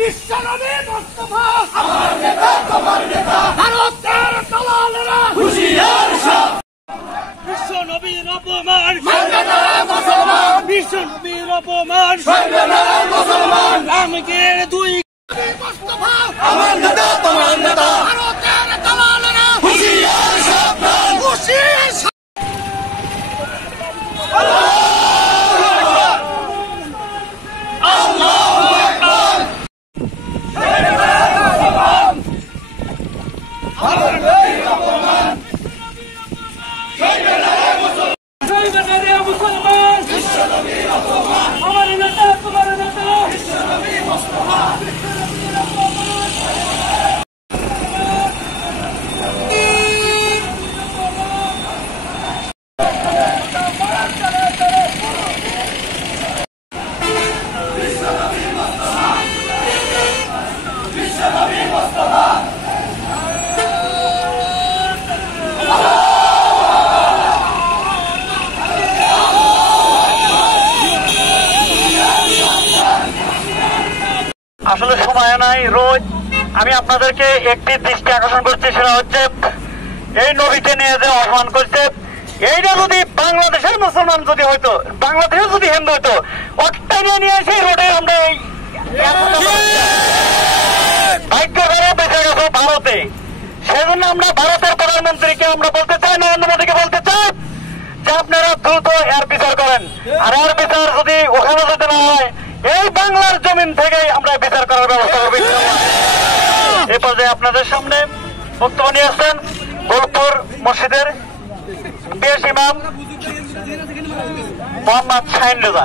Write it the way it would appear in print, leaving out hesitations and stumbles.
বিশ্বনবী মুস্তাফা আমার নেতা তোমার নেতা ভারতের দালালেরা হুঁশিয়ার সব বিশ্বনবীর অপমান মুসলমান বিশ্বনবীর অপমান মুসলমান রামগের দুই মুস্তাফা আমার নেতা তোমার নেতা ভারতের দালালেরা হুঁশিয়ার সাবধান হুঁশিয়ার আসলে সময় নাই। রোজ আমি আপনাদেরকে একটি দৃষ্টি আকর্ষণ করছি, সেটা হচ্ছে এই নবীকে নিয়ে যে অপমান করছে, এইটা যদি বাংলাদেশের মুসলমান যদি হইতো, বাংলাদেশের যদি হিন্দু হইতো, অট্টাইনে নিয়ে এসে রোডে আমরা এই ভাগ্য করে বেঁচে গেছো ভারতে। সেজন্য আমরা ভারতের প্রধানমন্ত্রীকে আমরা বলতে চাই, নরেন্দ্র মোদীকে বলতে চাই যে আপনারা দ্রুত এর বিচার করেন। আর এর বিচার যদি ওখানে যদি না হয়, এই বাংলার জমিন থেকে আমরা বিচার করার ব্যবস্থা করব। এ পর্যায়ে আপনাদের সামনে বক্তব্য নিয়ে আসছেন গোলপুর মসজিদের পেশ ইমাম মোহাম্মদ শাহিন রেজা।